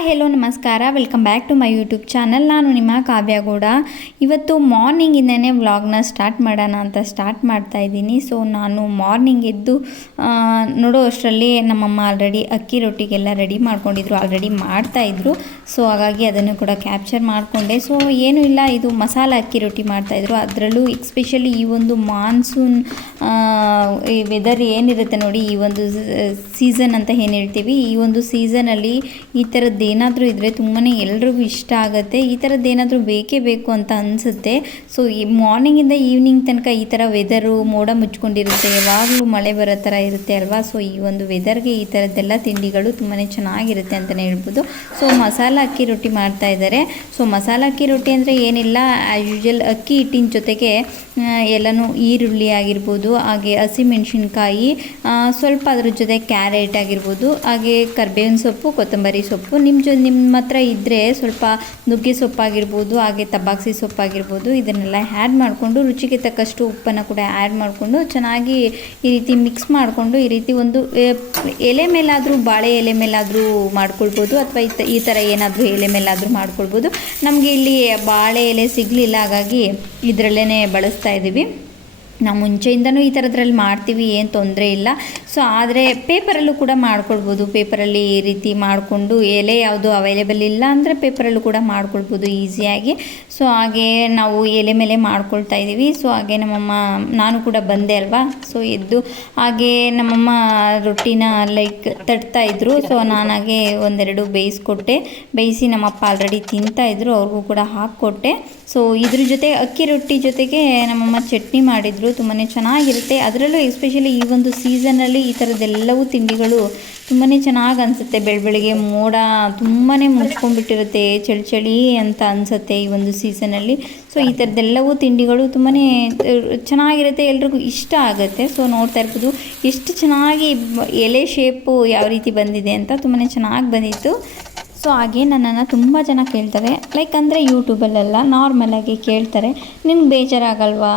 Hi hello ನಮಸ್ಕಾರ. Welcome back to my YouTube channel ನಾನು ನಿಮ್ಮ ಕಾವ್ಯಗೌಡ ಇವತ್ತು ಮಾರ್ನಿಂಗಿಂದನೇ ವ್ಲಾಗ್ನ ಸ್ಟಾರ್ಟ್ ಮಾಡೋಣ ಅಂತ ಸ್ಟಾರ್ಟ್ ಮಾಡ್ತಾ ಇದ್ದೀನಿ. ಸೊ ನಾನು ಮಾರ್ನಿಂಗ್ ಎದ್ದು ನೋಡೋ, ಅಷ್ಟರಲ್ಲಿ ನಮ್ಮಮ್ಮ ಆಲ್ರೆಡಿ ಅಕ್ಕಿ ರೊಟ್ಟಿಗೆಲ್ಲ ರೆಡಿ ಮಾಡ್ಕೊಂಡಿದ್ರು ಆಲ್ರೆಡಿ ಮಾಡ್ತಾಯಿದ್ರು ಸೊ ಹಾಗಾಗಿ ಅದನ್ನು ಕೂಡ ಕ್ಯಾಪ್ಚರ್ ಮಾಡಿಕೊಂಡೆ. ಸೊ ಏನೂ ಇಲ್ಲ, ಇದು ಮಸಾಲ ಅಕ್ಕಿ ರೊಟ್ಟಿ ಮಾಡ್ತಾಯಿದ್ರು ಅದರಲ್ಲೂ ಎಕ್ಸ್ಪೆಷಲಿ ಈ ಒಂದು ಮಾನ್ಸೂನ್ ಈ ವೆದರ್ ಏನಿರುತ್ತೆ ನೋಡಿ, ಈ ಒಂದು ಸೀಸನ್ ಅಂತ ಏನು ಹೇಳ್ತೀವಿ? ಈ ಒಂದು ಸೀಸನಲ್ಲಿ ಈ ಥರದ್ದು ಏನಾದರೂ ಇದ್ದರೆ ತುಂಬಾ ಎಲ್ರಿಗೂ ಇಷ್ಟ ಆಗುತ್ತೆ. ಈ ಥರದ್ದು ಏನಾದರೂ ಬೇಕೇ ಬೇಕು ಅಂತ ಅನಿಸುತ್ತೆ. ಸೊ ಈ ಮಾರ್ನಿಂಗಿಂದ ಈವ್ನಿಂಗ್ ತನಕ ಈ ಥರ ವೆದರು ಮೋಡ ಮುಚ್ಕೊಂಡಿರುತ್ತೆ. ಯಾವಾಗಲೂ ಮಳೆ ಬರೋ ಥರ ಇರುತ್ತೆ ಅಲ್ವಾ? ಸೊ ಈ ಒಂದು ವೆದರ್ಗೆ ಈ ಥರದ್ದೆಲ್ಲ ತಿಂಡಿಗಳು ತುಂಬಾ ಚೆನ್ನಾಗಿರುತ್ತೆ ಅಂತಲೇ ಹೇಳ್ಬೋದು. ಸೊ ಮಸಾಲ ಅಕ್ಕಿ ರೊಟ್ಟಿ ಮಾಡ್ತಾ ಇದ್ದಾರೆ ಸೊ ಮಸಾಲ ಅಕ್ಕಿ ರೊಟ್ಟಿ ಅಂದರೆ ಏನಿಲ್ಲ. ಆ್ಯಸ್ ಯೂಶಲ್ ಅಕ್ಕಿ ಹಿಟ್ಟಿನ ಜೊತೆಗೆ ಎಲ್ಲನೂ ಈರುಳ್ಳಿ ಆಗಿರ್ಬೋದು, ಹಾಗೆ ಹಸಿಮೆಣಸಿನ್ಕಾಯಿ ಸ್ವಲ್ಪ ಅದ್ರ ಜೊತೆ ಕ್ಯಾರೆಟ್ ಆಗಿರ್ಬೋದು, ಹಾಗೆ ಕರ್ಬೇವಿನ ಸೊಪ್ಪು, ಕೊತ್ತಂಬರಿ ಸೊಪ್ಪು, ನಿಮ್ಮ ಜೊ ನಿಮ್ಮ ಹತ್ರ ಇದ್ದರೆ ಸ್ವಲ್ಪ ನುಗ್ಗೆ ಸೊಪ್ಪಾಗಿರ್ಬೋದು, ಹಾಗೆ ತಬಾಕ್ಸಿ ಸೊಪ್ಪಾಗಿರ್ಬೋದು, ಇದನ್ನೆಲ್ಲ ಆ್ಯಡ್ ಮಾಡಿಕೊಂಡು ರುಚಿಗೆ ತಕ್ಕಷ್ಟು ಉಪ್ಪನ್ನು ಕೂಡ ಆ್ಯಡ್ ಮಾಡಿಕೊಂಡು ಚೆನ್ನಾಗಿ ಈ ರೀತಿ ಮಿಕ್ಸ್ ಮಾಡಿಕೊಂಡು ಈ ರೀತಿ ಒಂದು ಎಲೆ ಮೇಲಾದರೂ ಬಾಳೆ ಎಲೆ ಮೇಲಾದರೂ ಮಾಡ್ಕೊಳ್ಬೋದು ಅಥವಾ ಈ ಥರ ಏನಾದರೂ ಎಲೆ ಮೇಲಾದರೂ ಮಾಡ್ಕೊಳ್ಬೋದು. ನಮಗೆ ಇಲ್ಲಿ ಬಾಳೆ ಎಲೆ ಸಿಗಲಿಲ್ಲ, ಹಾಗಾಗಿ ಇದರಲ್ಲೇ ಬಳಸ್ತಾ ಇದ್ದೀವಿ. ನಾವು ಮುಂಚೆಯಿಂದನೂ ಈ ಥರದ್ರಲ್ಲಿ ಮಾಡ್ತೀವಿ, ಏನು ತೊಂದರೆ ಇಲ್ಲ. ಸೊ ಆದರೆ ಪೇಪರಲ್ಲೂ ಕೂಡ ಮಾಡ್ಕೊಳ್ಬೋದು. ಪೇಪರಲ್ಲಿ ಈ ರೀತಿ ಮಾಡಿಕೊಂಡು ಎಲೆ ಯಾವುದು ಅವೈಲೇಬಲ್ ಇಲ್ಲ ಅಂದರೆ ಪೇಪರಲ್ಲೂ ಕೂಡ ಮಾಡ್ಕೊಳ್ಬೋದು ಈಸಿಯಾಗಿ. ಸೊ ಹಾಗೆ ನಾವು ಎಲೆ ಮೇಲೆ ಮಾಡ್ಕೊಳ್ತಾ ಇದ್ದೀವಿ. ಸೊ ಹಾಗೆ ನಮ್ಮಮ್ಮ, ನಾನು ಕೂಡ ಬಂದೆ ಅಲ್ವಾ? ಸೊ ಎದ್ದು ಹಾಗೆ ನಮ್ಮಮ್ಮ ರೊಟ್ಟಿನ ಲೈಕ್ ತಟ್ತಾ ಇದ್ರು. ಸೊ ನಾನಾಗೆ ಒಂದೆರಡು ಬೇಯಿಸ್ಕೊಟ್ಟೆ. ಬೇಯಿಸಿ ನಮ್ಮಪ್ಪ ಆಲ್ರೆಡಿ ತಿಂತಾ ಇದ್ರು. ಅವ್ರಿಗೂ ಕೂಡ ಹಾಕ್ಕೊಟ್ಟೆ. ಸೊ ಇದ್ರ ಜೊತೆ ಅಕ್ಕಿ ರೊಟ್ಟಿ ಜೊತೆಗೆ ನಮ್ಮಮ್ಮ ಚಟ್ನಿ ಮಾಡಿದರು. ತುಂಬಾ ಚೆನ್ನಾಗಿರುತ್ತೆ. ಅದರಲ್ಲೂ ಎಸ್ಪೆಷಲಿ ಈ ಒಂದು ಸೀಸನಲ್ಲಿ ಈ ಥರದ್ದೆಲ್ಲವೂ ತಿಂಡಿಗಳು ತುಂಬಾ ಚೆನ್ನಾಗಿ ಅನಿಸುತ್ತೆ. ಬೆಳ ಬೆಳಗ್ಗೆ ಮೋಡ ತುಂಬಾ ಮುಚ್ಕೊಂಡ್ಬಿಟ್ಟಿರುತ್ತೆ. ಚಳಿ ಚಳಿ ಅಂತ ಅನಿಸುತ್ತೆ ಈ ಒಂದು ಸೀಸನಲ್ಲಿ ಸೊ ಈ ಥರದ್ದೆಲ್ಲವೂ ತಿಂಡಿಗಳು ತುಂಬಾ ಚೆನ್ನಾಗಿರುತ್ತೆ. ಎಲ್ರಿಗೂ ಇಷ್ಟ ಆಗುತ್ತೆ. ಸೊ ನೋಡ್ತಾ ಇರ್ಬೋದು ಎಷ್ಟು ಚೆನ್ನಾಗಿ ಎಲೆ ಶೇಪು ಯಾವ ರೀತಿ ಬಂದಿದೆ ಅಂತ ತುಂಬಾ ಚೆನ್ನಾಗಿ ಬಂದಿತ್ತು. ಸೊ ಹಾಗೆ ನನ್ನನ್ನು ತುಂಬ ಜನ ಕೇಳ್ತಾರೆ. ಲೈಕ್ ಅಂದರೆ ಯೂಟ್ಯೂಬಲ್ಲೆಲ್ಲ ನಾರ್ಮಲಾಗಿ ಕೇಳ್ತಾರೆ. ನಿಮ್ಗೆ ಬೇಜಾರಾಗಲ್ವಾ?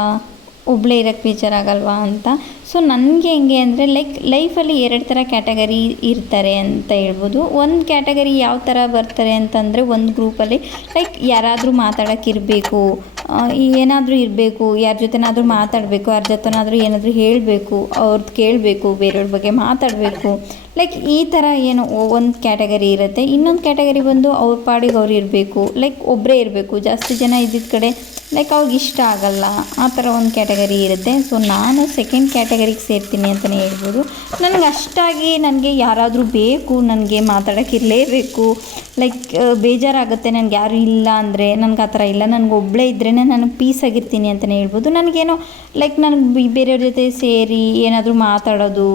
ಒಬ್ಬಳೇ ಇರೋಕ್ಕೆ ಬೇಜಾರಾಗಲ್ವಾ ಅಂತ. ಸೊ ನನಗೆ ಹೆಂಗೆ ಅಂದರೆ ಲೈಕ್ ಲೈಫಲ್ಲಿ ಎರಡು ಥರ ಕ್ಯಾಟಗರಿ ಇರ್ತಾರೆ ಅಂತ ಹೇಳ್ಬೋದು. ಒಂದು ಕ್ಯಾಟಗರಿ ಯಾವ ಥರ ಬರ್ತಾರೆ ಅಂತಂದರೆ, ಒಂದು ಗ್ರೂಪಲ್ಲಿ ಲೈಕ್ ಯಾರಾದರೂ ಮಾತಾಡೋಕ್ಕಿರಬೇಕು ಏನಾದರೂ ಇರಬೇಕು, ಯಾರ ಜೊತೆನಾದರೂ ಮಾತಾಡಬೇಕು, ಯಾರ ಜೊತೆನಾದರೂ ಏನಾದರೂ ಹೇಳಬೇಕು ಅವ್ರದ್ದು ಕೇಳಬೇಕು, ಬೇರೆಯವ್ರ ಬಗ್ಗೆ ಮಾತಾಡಬೇಕು. ಲೈಕ್ ಈ ಥರ ಏನು ಒಂದು ಕ್ಯಾಟಗರಿ ಇರುತ್ತೆ. ಇನ್ನೊಂದು ಕ್ಯಾಟಗರಿ ಬಂದು ಅವ್ರ ಪಾಡಿಗೆ ಅವ್ರು ಇರಬೇಕು. ಲೈಕ್ ಒಬ್ಬರೇ ಇರಬೇಕು. ಜಾಸ್ತಿ ಜನ ಇದ್ದಿದ್ದ ಕಡೆ ಲೈಕ್ ಅವ್ರಿಗೆ ಇಷ್ಟ ಆಗಲ್ಲ. ಆ ಥರ ಒಂದು ಕ್ಯಾಟಗರಿ ಇರುತ್ತೆ. ಸೊ ನಾನು ಸೆಕೆಂಡ್ ಕ್ಯಾಟಗರಿಗೆ ಸೇರ್ತೀನಿ ಅಂತಲೇ ಹೇಳ್ಬೋದು. ನನಗೆ ಅಷ್ಟಾಗಿ ನನಗೆ ಯಾರಾದರೂ ಬೇಕು, ನನಗೆ ಮಾತಾಡೋಕ್ಕಿರಲೇಬೇಕು ಲೈಕ್ ಬೇಜಾರಾಗುತ್ತೆ. ನನಗೆ ಯಾರು ಇಲ್ಲ ಅಂದರೆ ನನಗೆ ಆ ಥರ ಇಲ್ಲ. ನನಗೆ ಒಬ್ಬಳೇ ಇದ್ರೇ ನಾನು ಪೀಸ್ ಆಗಿರ್ತೀನಿ ಅಂತಲೇ ಹೇಳ್ಬೋದು. ನನಗೇನೋ ಲೈಕ್ ನನಗೆ ಬೇರೆಯವ್ರ ಜೊತೆ ಸೇರಿ ಏನಾದರೂ ಮಾತಾಡೋದು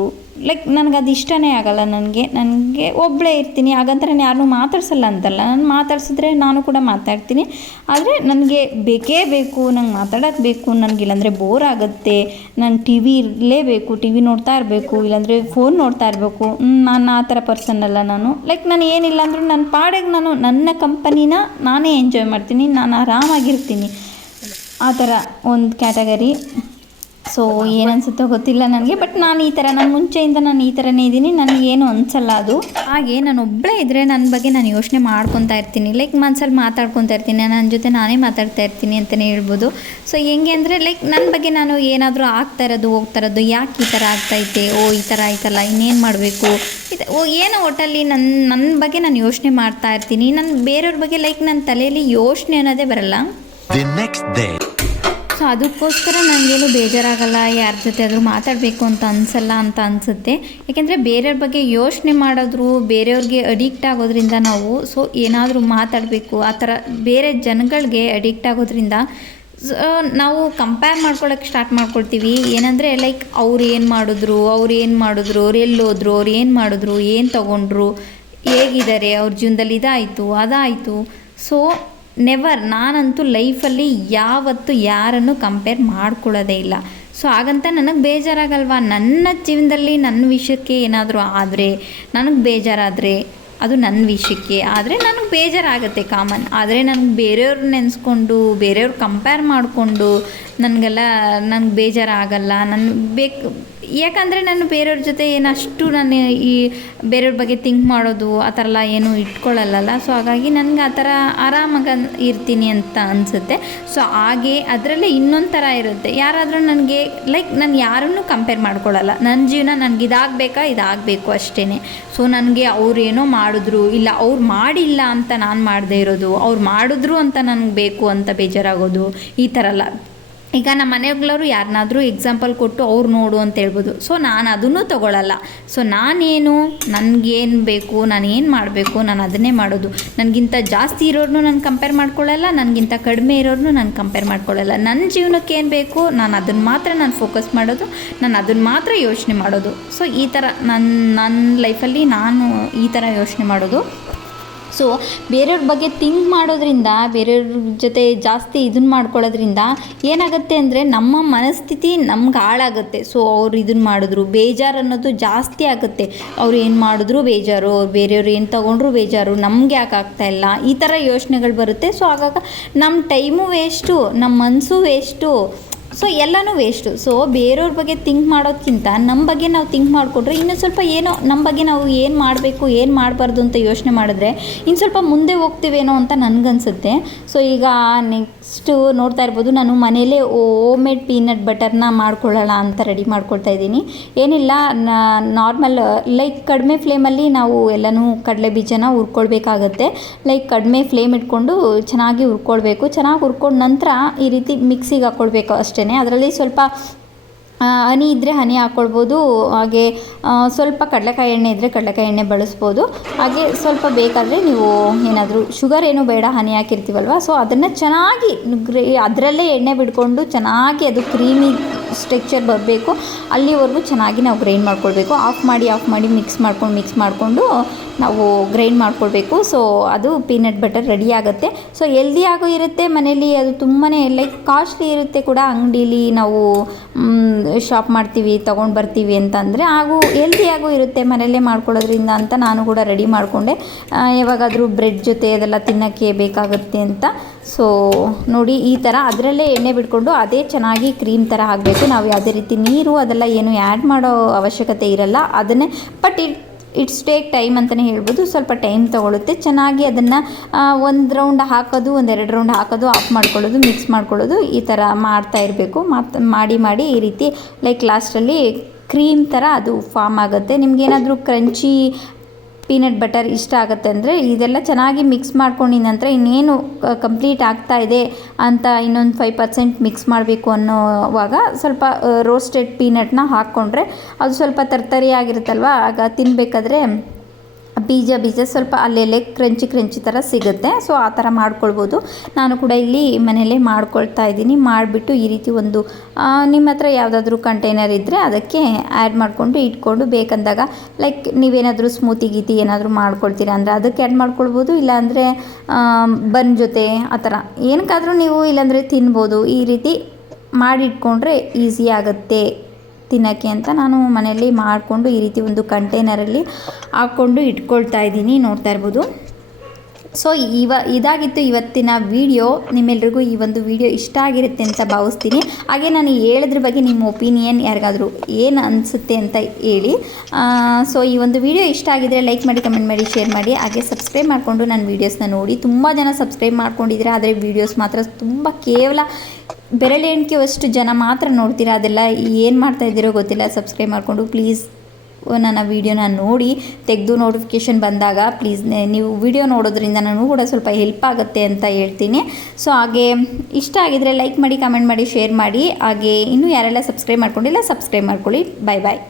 ಲೈಕ್ ನನಗೆ ಅದು ಇಷ್ಟನೇ ಆಗಲ್ಲ ನನಗೆ ನನಗೆ ಒಬ್ಬಳೇ ಇರ್ತೀನಿ ಹಾಗಂತ ನಾನು ಯಾರನ್ನೂ ಮಾತಾಡ್ಸಲ್ಲ ಅಂತಲ್ಲ. ನಾನು ಮಾತಾಡ್ಸಿದ್ರೆ ನಾನು ಕೂಡ ಮಾತಾಡ್ತೀನಿ. ಆದರೆ ನನಗೆ ಬೇಕೇ ಬೇಕು, ನಂಗೆ ಮಾತಾಡೋಕ್ಕೆ ಬೇಕು ನನಗೆ ಇಲ್ಲಾಂದರೆ ಬೋರ್ ಆಗುತ್ತೆ. ನಾನು ಟಿ ವಿ ಇರಲೇಬೇಕು ಟಿ ವಿ ನೋಡ್ತಾ ಇರಬೇಕು, ಇಲ್ಲಾಂದರೆ ಫೋನ್ ನೋಡ್ತಾ ಇರಬೇಕು. ನಾನು ಆ ಥರ ಪರ್ಸನ್ ಅಲ್ಲ ನಾನು. ಲೈಕ್ ನಾನು ಏನಿಲ್ಲ ಅಂದರೂ ನನ್ನ ಪಾಡಿಗೆ ನಾನು ನನ್ನ ಕಂಪನಿನ ನಾನೇ ಎಂಜಾಯ್ ಮಾಡ್ತೀನಿ, ನಾನು ಆರಾಮಾಗಿರ್ತೀನಿ. ಆ ಥರ ಒಂದು ಕ್ಯಾಟಗರಿ ಸೊ ಏನನ್ಸುತ್ತೋ ಗೊತ್ತಿಲ್ಲ ನನಗೆ ಬಟ್ ನಾನು ಈ ಥರ ನಾನು ಮುಂಚೆಯಿಂದ ನಾನು ಈ ಥರನೇ ಇದ್ದೀನಿ ನನಗೇನು ಅನ್ಸಲ್ಲ ಅದು. ಹಾಗೆ ನಾನು ಒಬ್ಬಳೇ ಇದ್ದರೆ ನನ್ನ ಬಗ್ಗೆ ನಾನು ಯೋಚನೆ ಮಾಡ್ಕೊತಾ ಇರ್ತೀನಿ. ಲೈಕ್ ಮನ್ಸಲ್ಲಿ ಮಾತಾಡ್ಕೊತಾ ಇರ್ತೀನಿ ನನ್ನ ಜೊತೆ ನಾನೇ ಮಾತಾಡ್ತಾ ಇರ್ತೀನಿ ಅಂತಲೇ ಹೇಳ್ಬೋದು. ಸೊ ಹೆಂಗೆ ಅಂದರೆ ಲೈಕ್ ನನ್ನ ಬಗ್ಗೆ ನಾನು ಏನಾದರೂ ಆಗ್ತಾ ಇರೋದು ಹೋಗ್ತಾ ಇರೋದು ಯಾಕೆ ಈ ಥರ ಆಗ್ತೈತೆ ಓ ಈ ಥರ ಆಯ್ತಲ್ಲ ಇನ್ನೇನು ಮಾಡಬೇಕು? ಇದು ಓ ಏನೋ ಒಟ್ಟಲ್ಲಿ ನನ್ನ ನನ್ನ ಬಗ್ಗೆ ನಾನು ಯೋಚನೆ ಮಾಡ್ತಾ ಇರ್ತೀನಿ. ನನ್ನ ಬೇರೆಯವ್ರ ಬಗ್ಗೆ ಲೈಕ್ ನನ್ನ ತಲೆಯಲ್ಲಿ ಯೋಚನೆ ಅನ್ನೋದೇ ಬರಲ್ಲ. The next day. ಸೊ ಅದಕ್ಕೋಸ್ಕರ ನನಗೇನು ಬೇಜಾರಾಗಲ್ಲ, ಯಾರ ಜೊತೆ ಆದರೂ ಮಾತಾಡಬೇಕು ಅಂತ ಅನಿಸಲ್ಲ ಅಂತ ಅನಿಸುತ್ತೆ. ಯಾಕೆಂದರೆ ಬೇರೆಯವ್ರ ಬಗ್ಗೆ ಯೋಚನೆ ಮಾಡೋದ್ರು, ಬೇರೆಯವ್ರಿಗೆ ಅಡಿಕ್ಟ್ ಆಗೋದ್ರಿಂದ ನಾವು ಸೊ ಏನಾದರೂ ಮಾತಾಡಬೇಕು, ಆ ಥರ ಬೇರೆ ಜನಗಳಿಗೆ ಅಡಿಕ್ಟ್ ಆಗೋದ್ರಿಂದ ನಾವು ಕಂಪೇರ್ ಮಾಡ್ಕೊಳ್ಳೋಕೆ ಸ್ಟಾರ್ಟ್ ಮಾಡ್ಕೊಳ್ತೀವಿ. ಏನಂದರೆ ಲೈಕ್ ಅವ್ರು ಏನು ಮಾಡಿದ್ರು, ಅವ್ರು ಏನು ಮಾಡಿದ್ರು, ಅವ್ರು ಎಲ್ಲಿ ಹೋದ್ರು, ಅವ್ರು ಏನು ಮಾಡಿದ್ರು, ಏನು ತಗೊಂಡ್ರು, ಹೇಗಿದ್ದಾರೆ, ಅವ್ರ ಜೀವನದಲ್ಲಿ ಇದಾಯಿತು, ಅದಾಯಿತು. ಸೊ ನೆವರ್ ನಾನಂತೂ ಲೈಫಲ್ಲಿ ಯಾವತ್ತೂ ಯಾರನ್ನು ಕಂಪೇರ್ ಮಾಡ್ಕೊಳ್ಳೋದೇ ಇಲ್ಲ. ಸೊ ಹಾಗಂತ ನನಗೆ ಬೇಜಾರಾಗಲ್ವಾ? ನನ್ನ ಜೀವನದಲ್ಲಿ ನನ್ನ ವಿಷಯಕ್ಕೆ ಏನಾದರೂ ಆದರೆ, ನನಗೆ ಬೇಜಾರಾದರೆ ಅದು ನನ್ನ ವಿಷಯಕ್ಕೆ. ಆದರೆ ನನಗೆ ಬೇಜಾರಾಗುತ್ತೆ ಕಾಮನ್. ಆದರೆ ನನಗೆ ಬೇರೆಯವ್ರು ನೆನೆಸ್ಕೊಂಡು, ಬೇರೆಯವ್ರು ಕಂಪೇರ್ ಮಾಡಿಕೊಂಡು ನನಗೆಲ್ಲ ನನಗೆ ಬೇಜಾರಾಗಲ್ಲ, ನಾನು ಬೇಕು, ಯಾಕಂದರೆ ನಾನು ಬೇರೆಯವ್ರ ಜೊತೆ ಏನು ಅಷ್ಟು ನಾನು ಈ ಬೇರೆಯವ್ರ ಬಗ್ಗೆ ಥಿಂಕ್ ಮಾಡೋದು, ಆ ಥರ ಎಲ್ಲ ಏನೂ ಇಟ್ಕೊಳ್ಳಲ್ಲಲ್ಲ. ಸೊ ಹಾಗಾಗಿ ನನಗೆ ಆ ಥರ ಆರಾಮಾಗಿ ಇರ್ತೀನಿ ಅಂತ ಅನಿಸುತ್ತೆ. ಸೊ ಹಾಗೆ ಅದರಲ್ಲೇ ಇನ್ನೊಂದು ಥರ ಇರುತ್ತೆ. ಯಾರಾದರೂ ನನಗೆ ಲೈಕ್ ನಾನು ಯಾರನ್ನೂ ಕಂಪೇರ್ ಮಾಡ್ಕೊಳ್ಳಲ್ಲ. ನನ್ನ ಜೀವನ ನನಗೆ ಇದಾಗಬೇಕಾ, ಇದಾಗಬೇಕು ಅಷ್ಟೇ ಸೊ ನನಗೆ ಅವ್ರು ಏನೋ ಮಾಡಿದ್ರು, ಇಲ್ಲ ಅವ್ರು ಮಾಡಿಲ್ಲ ಅಂತ ನಾನು ಮಾಡದೇ ಇರೋದು, ಅವ್ರು ಮಾಡಿದ್ರು ಅಂತ ನನಗೆ ಬೇಕು ಅಂತ ಬೇಜಾರಾಗೋದು, ಈ ಥರ ಎಲ್ಲ. ಈಗ ನಮ್ಮ ಮನೆಗಳವರು ಯಾರನ್ನಾದರೂ ಎಕ್ಸಾಂಪಲ್ ಕೊಟ್ಟು ಅವ್ರು ನೋಡು ಅಂತ ಹೇಳ್ಬೋದು. ಸೊ ನಾನು ಅದನ್ನು ತಗೊಳ್ಳಲ್ಲ ಸೊ ನಾನೇನು, ನನಗೇನು ಬೇಕು ನಾನು ಏನು ಮಾಡಬೇಕು, ನಾನು ಅದನ್ನೇ ಮಾಡೋದು. ನನಗಿಂತ ಜಾಸ್ತಿ ಇರೋರ್ನು ನಾನು ಕಂಪೇರ್ ಮಾಡ್ಕೊಳ್ಳಲ್ಲ ನನಗಿಂತ ಕಡಿಮೆ ಇರೋರ್ನು ನಾನು ಕಂಪೇರ್ ಮಾಡ್ಕೊಳ್ಳಲ್ಲ ನನ್ನ ಜೀವನಕ್ಕೆ ಏನು ಬೇಕು, ನಾನು ಅದನ್ನು ಮಾತ್ರ ನಾನು ಫೋಕಸ್ ಮಾಡೋದು, ನಾನು ಅದನ್ನು ಮಾತ್ರ ಯೋಚನೆ ಮಾಡೋದು. ಸೊ ಈ ಥರ ನನ್ನ ನನ್ನ ಲೈಫಲ್ಲಿ ನಾನು ಈ ಥರ ಯೋಚನೆ ಮಾಡೋದು. ಸೊ ಬೇರೆಯವ್ರ ಬಗ್ಗೆ ಥಿಂಕ್ ಮಾಡೋದ್ರಿಂದ, ಬೇರೆಯವ್ರ ಜೊತೆ ಜಾಸ್ತಿ ಇದನ್ನ ಮಾಡ್ಕೊಳ್ಳೋದ್ರಿಂದ ಏನಾಗುತ್ತೆ ಅಂದರೆ ನಮ್ಮ ಮನಸ್ಥಿತಿ ನಮ್ಗೆ ಹಾಳಾಗುತ್ತೆ. ಸೊ ಅವ್ರು ಇದನ್ನ ಮಾಡಿದ್ರು, ಬೇಜಾರು ಅನ್ನೋದು ಜಾಸ್ತಿ ಆಗುತ್ತೆ. ಅವ್ರು ಏನು ಮಾಡಿದ್ರು ಬೇಜಾರು ಅವ್ರು ಬೇರೆಯವ್ರು ಏನು ತೊಗೊಂಡ್ರು ಬೇಜಾರು, ನಮ್ಗೆ ಯಾಕೆ ಆಗ್ತಾ ಇಲ್ಲ? ಈ ಥರ ಯೋಚನೆಗಳು ಬರುತ್ತೆ. ಸೊ ಆಗಾಗ ನಮ್ಮ ಟೈಮು ವೇಸ್ಟು ನಮ್ಮ ಮನಸ್ಸು ವೇಸ್ಟು ಸೊ ಎಲ್ಲನೂ ವೇಸ್ಟು ಸೊ ಬೇರೆಯವ್ರ ಬಗ್ಗೆ ಥಿಂಕ್ ಮಾಡೋದಕ್ಕಿಂತ ನಮ್ಮ ಬಗ್ಗೆ ನಾವು ಥಿಂಕ್ ಮಾಡಿಕೊಟ್ರೆ ಇನ್ನೂ ಸ್ವಲ್ಪ ಏನೋ ನಮ್ಮ ಬಗ್ಗೆ ನಾವು ಏನು ಮಾಡಬೇಕು, ಏನು ಮಾಡಬಾರ್ದು ಅಂತ ಯೋಚನೆ ಮಾಡಿದ್ರೆ ಇನ್ನು ಸ್ವಲ್ಪ ಮುಂದೆ ಹೋಗ್ತೀವೇನೋ ಅಂತ ನನಗನ್ಸುತ್ತೆ. ಸೊ ಈಗ ನೆಕ್ಸ್ಟು ನೋಡ್ತಾ ಇರ್ಬೋದು, ನಾನು ಮನೇಲೇ ಓಮ್ ಮೇಡ್ ಪೀನಟ್ ಬಟರ್ನ ಮಾಡ್ಕೊಳ್ಳೋಣ ಅಂತ ರೆಡಿ ಮಾಡ್ಕೊಳ್ತಾ ಇದ್ದೀನಿ. ಏನಿಲ್ಲ ನಾರ್ಮಲ್ ಲೈಕ್ ಕಡಿಮೆ ಫ್ಲೇಮಲ್ಲಿ ನಾವು ಎಲ್ಲನೂ ಕಡಲೆ ಬೀಜನ ಹುರ್ಕೊಳ್ಬೇಕಾಗತ್ತೆ. ಲೈಕ್ ಕಡಿಮೆ ಫ್ಲೇಮ್ ಇಟ್ಕೊಂಡು ಚೆನ್ನಾಗಿ ಹುರ್ಕೊಳ್ಬೇಕು. ಚೆನ್ನಾಗಿ ಹುರ್ಕೊಂಡ ನಂತರ ಈ ರೀತಿ ಮಿಕ್ಸಿಗೆ ಹಾಕ್ಕೊಳ್ಬೇಕು ಅಷ್ಟೇ. ಅದರಲ್ಲಿ ಸ್ವಲ್ಪ ಹನಿ ಇದ್ದರೆ ಹನಿ ಹಾಕ್ಕೊಳ್ಬೋದು ಹಾಗೆ ಸ್ವಲ್ಪ ಕಡಲೆಕಾಯಿ ಎಣ್ಣೆ ಇದ್ದರೆ ಕಡಲೆಕಾಯಿ ಎಣ್ಣೆ ಬಳಸ್ಬೋದು. ಹಾಗೆ ಸ್ವಲ್ಪ ಬೇಕಾದರೆ ನೀವು ಏನಾದರೂ ಶುಗರ್ ಏನು ಬೇಡ, ಹನಿ ಹಾಕಿರ್ತೀವಲ್ವ? ಸೊ ಅದನ್ನು ಚೆನ್ನಾಗಿ ಅದರಲ್ಲೇ ಎಣ್ಣೆ ಬಿಡ್ಕೊಂಡು ಚೆನ್ನಾಗಿ ಅದು ಕ್ರೀಮಿ ಸ್ಟ್ರಕ್ಚರ್ ಬರಬೇಕು. ಅಲ್ಲಿವರೆಗೂ ಚೆನ್ನಾಗಿ ನಾವು ಗ್ರೈಂಡ್ ಮಾಡ್ಕೊಳ್ಬೇಕು. ಆಫ್ ಮಾಡಿ ಆಫ್ ಮಾಡಿ ಮಿಕ್ಸ್ ಮಾಡ್ಕೊಂಡು ಮಿಕ್ಸ್ ಮಾಡಿಕೊಂಡು ನಾವು ಗ್ರೈಂಡ್ ಮಾಡ್ಕೊಳ್ಬೇಕು. ಸೊ ಅದು ಪೀನಟ್ ಬಟರ್ ರೆಡಿ ಆಗುತ್ತೆ. ಸೊ ಹೆಲ್ದಿಯಾಗೂ ಇರುತ್ತೆ ಮನೇಲಿ, ಅದು ತುಂಬಾ ಲೈಕ್ ಕಾಸ್ಟ್ಲಿ ಇರುತ್ತೆ ಕೂಡ ಅಂಗಡೀಲಿ ನಾವು ಶಾಪ್ ಮಾಡ್ತೀವಿ, ತೊಗೊಂಡು ಬರ್ತೀವಿ ಅಂತಂದರೆ ಹಾಗೂ ಹೆಲ್ದಿಯಾಗೂ ಇರುತ್ತೆ ಮನೇಲೇ ಮಾಡ್ಕೊಳ್ಳೋದ್ರಿಂದ ಅಂತ ನಾನು ಕೂಡ ರೆಡಿ ಮಾಡಿಕೊಂಡೆ. ಯಾವಾಗಾದರೂ ಬ್ರೆಡ್ ಜೊತೆ ಅದೆಲ್ಲ ತಿನ್ನೋಕ್ಕೆ ಬೇಕಾಗುತ್ತೆ ಅಂತ. ಸೊ ನೋಡಿ, ಈ ಥರ ಅದರಲ್ಲೇ ಎಣ್ಣೆ ಬಿಟ್ಕೊಂಡು ಅದೇ ಚೆನ್ನಾಗಿ ಕ್ರೀಮ್ ಥರ ಆಗಬೇಕು ನಾವು ಯಾವುದೇ ರೀತಿ ನೀರು ಅದೆಲ್ಲ ಏನು ಆ್ಯಡ್ ಮಾಡೋ ಅವಶ್ಯಕತೆ ಇರಲ್ಲ. ಅದನ್ನೇ but it it's take time ಅಂತಲೇ ಹೇಳ್ಬೋದು. ಸ್ವಲ್ಪ ಟೈಮ್ ತೊಗೊಳುತ್ತೆ. ಚೆನ್ನಾಗಿ ಅದನ್ನು ಒಂದು ರೌಂಡ್ ಹಾಕೋದು ಒಂದೆರಡು ರೌಂಡ್ ಹಾಕೋದು, ಆಫ್ ಮಾಡ್ಕೊಳ್ಳೋದು, ಮಿಕ್ಸ್ ಮಾಡ್ಕೊಳ್ಳೋದು, ಈ ಥರ ಮಾಡ್ತಾ ಇರಬೇಕು. ಮಾಡಿ ಮಾಡಿ ಈ ರೀತಿ, ಲೈಕ್ ಲಾಸ್ಟಲ್ಲಿ ಕ್ರೀಮ್ ಥರ ಅದು ಫಾರ್ಮ್ ಆಗುತ್ತೆ. ನಿಮಗೇನಾದರೂ ಕ್ರಂಚಿ ಪೀನಟ್ ಬಟರ್ ಇಷ್ಟ ಆಗುತ್ತೆ ಅಂದರೆ ಇದೆಲ್ಲ ಚೆನ್ನಾಗಿ ಮಿಕ್ಸ್ ಮಾಡ್ಕೊಂಡಿದ ನಂತರ ಇನ್ನೇನು ಕಂಪ್ಲೀಟ್ ಆಗ್ತಾ ಇದೆ ಅಂತ ಇನ್ನೊಂದು ಫೈವ್ ಪರ್ಸೆಂಟ್ ಮಿಕ್ಸ್ ಮಾಡಬೇಕು ಅನ್ನೋವಾಗ ಸ್ವಲ್ಪ ರೋಸ್ಟೆಡ್ ಪೀನಟ್ನ ಹಾಕ್ಕೊಂಡ್ರೆ ಅದು ಸ್ವಲ್ಪ ತರ್ತರಿಯಾಗಿರುತ್ತಲ್ವ? ಆಗ ತಿನ್ನಬೇಕಾದ್ರೆ ಬೀಜ ಬೀಜ ಸ್ವಲ್ಪ ಅಲ್ಲೆಲ್ಲೇ ಕ್ರಂಚಿ ಕ್ರಂಚಿ ಥರ ಸಿಗುತ್ತೆ. ಸೊ ಆ ಥರ ಮಾಡ್ಕೊಳ್ಬೋದು. ನಾನು ಕೂಡ ಇಲ್ಲಿ ಮನೆಯಲ್ಲೇ ಮಾಡ್ಕೊಳ್ತಾ ಇದ್ದೀನಿ. ಮಾಡಿಬಿಟ್ಟು ಈ ರೀತಿ ಒಂದು ನಿಮ್ಮ ಹತ್ರ ಯಾವುದಾದ್ರೂ ಕಂಟೈನರ್ ಇದ್ದರೆ ಅದಕ್ಕೆ ಆ್ಯಡ್ ಮಾಡಿಕೊಂಡು ಇಟ್ಕೊಂಡು ಬೇಕಂದಾಗ ಲೈಕ್ ನೀವೇನಾದರೂ ಸ್ಮೂತಿ ಗೀತಿ ಏನಾದರೂ ಮಾಡ್ಕೊಳ್ತೀರಾ? ಅಂದರೆ ಅದಕ್ಕೆ ಆ್ಯಡ್ ಮಾಡ್ಕೊಳ್ಬೋದು, ಇಲ್ಲಾಂದರೆ ಬನ್ ಜೊತೆ ಆ ಥರ. ಏನಕ್ಕಾದರೂ ನೀವು ಇಲ್ಲಾಂದರೆ ತಿನ್ಬೋದು. ಈ ರೀತಿ ಮಾಡಿಟ್ಕೊಂಡ್ರೆ ಈಸಿ ಆಗುತ್ತೆ. ತಿನ್ನೋಕ್ಕೆ ಅಂತ ನಾನು ಮನೆಯಲ್ಲಿ ಮಾಡಿಕೊಂಡು ಈ ರೀತಿ ಒಂದು ಕಂಟೈನರಲ್ಲಿ ಹಾಕ್ಕೊಂಡು ಇಟ್ಕೊಳ್ತಾ ಇದ್ದೀನಿ, ನೋಡ್ತಾ ಇರ್ಬೋದು. ಸೊ ಇವ, ಇದಾಗಿತ್ತು ಇವತ್ತಿನ ವಿಡಿಯೋ ನಿಮ್ಮೆಲ್ರಿಗೂ ಈ ಒಂದು ವಿಡಿಯೋ ಇಷ್ಟ ಆಗಿರುತ್ತೆ ಅಂತ ಭಾವಿಸ್ತೀನಿ. ಹಾಗೆ ನಾನು ಹೇಳಿದ್ರ ಬಗ್ಗೆ ನಿಮ್ಮ ಒಪಿನಿಯನ್ ಯಾರಿಗಾದರೂ ಏನು ಅನಿಸುತ್ತೆ ಅಂತ ಹೇಳಿ. ಸೊ ಈ ಒಂದು ವಿಡಿಯೋ ಇಷ್ಟ ಆಗಿದರೆ ಲೈಕ್ ಮಾಡಿ ಕಮೆಂಟ್ ಮಾಡಿ ಶೇರ್ ಮಾಡಿ. ಹಾಗೆ ಸಬ್ಸ್ಕ್ರೈಬ್ ಮಾಡಿಕೊಂಡು ನನ್ನ ವೀಡಿಯೋಸ್ನ ನೋಡಿ. ತುಂಬ ಜನ ಸಬ್ಸ್ಕ್ರೈಬ್ ಮಾಡ್ಕೊಂಡಿದ್ದೀರಾ, ಆದರೆ ವೀಡಿಯೋಸ್ ಮಾತ್ರ ತುಂಬ ಕೇವಲ ಬೆರಳೆಣಿಕೆಯಷ್ಟು ಜನ ಮಾತ್ರ ನೋಡ್ತೀರಾ? ಅದೆಲ್ಲ ಏನು ಮಾಡ್ತಾ ಇದ್ದೀರೋ ಗೊತ್ತಿಲ್ಲ. ಸಬ್ಸ್ಕ್ರೈಬ್ ಮಾಡಿಕೊಂಡು ಪ್ಲೀಸ್ ನನ್ನ ವೀಡಿಯೋನ ನೋಡಿ, ತೆಗೆದು ನೋಟಿಫಿಕೇಷನ್ ಬಂದಾಗ ಪ್ಲೀಸ್ ನೀವು ವಿಡಿಯೋ ನೋಡೋದ್ರಿಂದ ನನಗೂ ಕೂಡ ಸ್ವಲ್ಪ ಹೆಲ್ಪ್ ಆಗುತ್ತೆ ಅಂತ ಹೇಳ್ತೀನಿ. ಸೊ ಹಾಗೆ ಇಷ್ಟ ಆಗಿದರೆ ಲೈಕ್ ಮಾಡಿ ಕಮೆಂಟ್ ಮಾಡಿ ಶೇರ್ ಮಾಡಿ. ಹಾಗೆ ಇನ್ನೂ ಯಾರೆಲ್ಲ ಸಬ್ಸ್ಕ್ರೈಬ್ ಮಾಡ್ಕೊಂಡಿಲ್ಲ ಸಬ್ಸ್ಕ್ರೈಬ್ ಮಾಡ್ಕೊಳ್ಳಿ. ಬಾಯ್ ಬಾಯ್